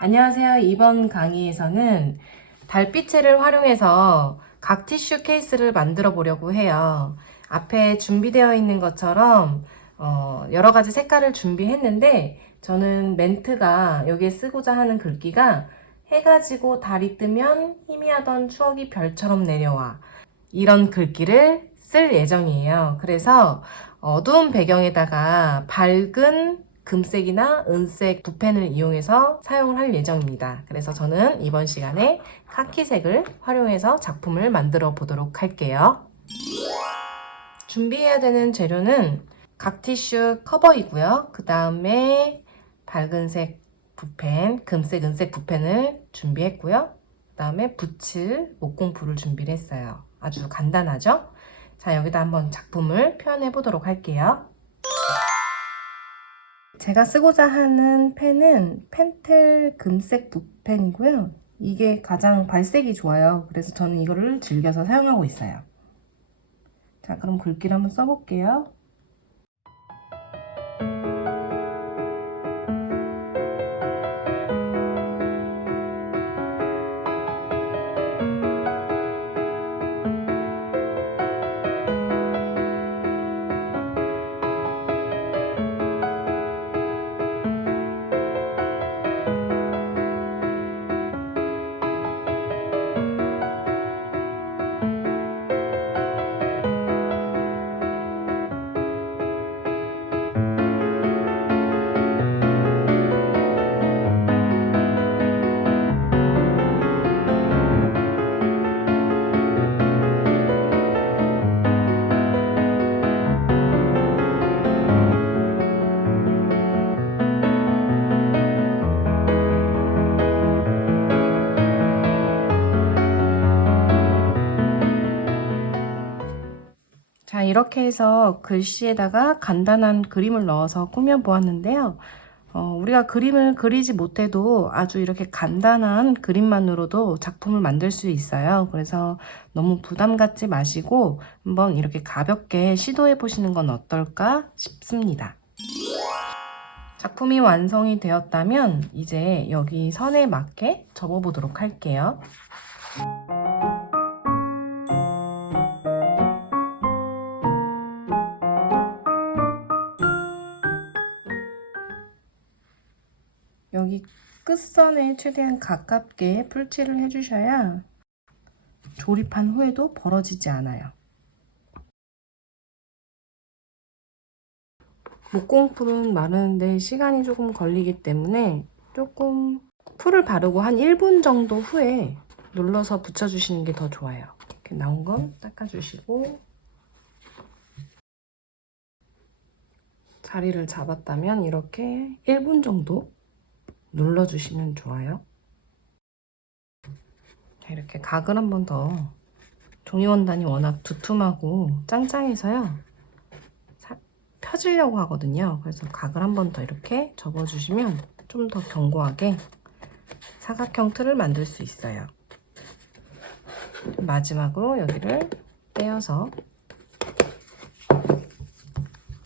안녕하세요. 이번 강의에서는 달빛체를 활용해서 각 티슈 케이스를 만들어 보려고 해요. 앞에 준비되어 있는 것처럼 어, 여러 가지 색깔을 준비했는데 저는 멘트가 여기에 쓰고자 하는 글귀가 해가 지고 달이 뜨면 희미하던 추억이 별처럼 내려와 이런 글귀를 쓸 예정이에요. 그래서 어두운 배경에다가 밝은 금색이나 은색 붓펜을 이용해서 사용을 할 예정입니다. 그래서 저는 이번 시간에 카키색을 활용해서 작품을 만들어 보도록 할게요. 준비해야 되는 재료는 각 티슈 커버이고요. 그 다음에 밝은색 붓펜, 금색, 은색 붓펜을 준비했고요. 그 다음에 붓을, 목공풀을 준비를 했어요. 아주 간단하죠? 자, 여기다 한번 작품을 표현해 보도록 할게요. 제가 쓰고자 하는 펜은 펜텔 금색 붓펜이고요. 이게 가장 발색이 좋아요. 그래서 저는 이거를 즐겨서 사용하고 있어요. 자, 그럼 글귀를 한번 써볼게요. 자, 이렇게 해서 글씨에다가 간단한 그림을 넣어서 꾸며 보았는데요. 어, 우리가 그림을 그리지 못해도 아주 이렇게 간단한 그림만으로도 작품을 만들 수 있어요. 그래서 너무 부담 갖지 마시고 한번 이렇게 가볍게 시도해 보시는 건 어떨까 싶습니다. 작품이 완성이 되었다면 이제 여기 선에 맞게 접어보도록 할게요. 여기 끝선에 최대한 가깝게 풀칠을 해주셔야 조립한 후에도 벌어지지 않아요. 목공풀은 마르는데 시간이 조금 걸리기 때문에 조금 풀을 바르고 한 1분 정도 후에 눌러서 붙여주시는 게 더 좋아요. 이렇게 나온 건 닦아주시고 자리를 잡았다면 이렇게 1분 정도 눌러주시면 좋아요. 자, 이렇게 각을 한 번 더 종이 원단이 워낙 두툼하고 짱짱해서요. 사- 펴지려고 하거든요. 그래서 각을 한 번 더 이렇게 접어주시면 좀 더 견고하게 사각형 틀을 만들 수 있어요. 마지막으로 여기를 떼어서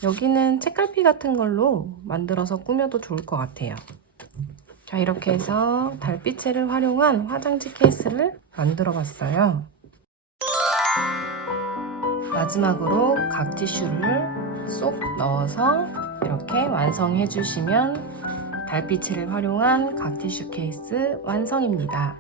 여기는 책갈피 같은 걸로 만들어서 꾸며도 좋을 것 같아요. 자 이렇게 해서 달빛체를 활용한 화장지 케이스를 만들어 봤어요. 마지막으로 각 티슈를 쏙 넣어서 이렇게 완성해 주시면 달빛체를 활용한 각 티슈 케이스 완성입니다.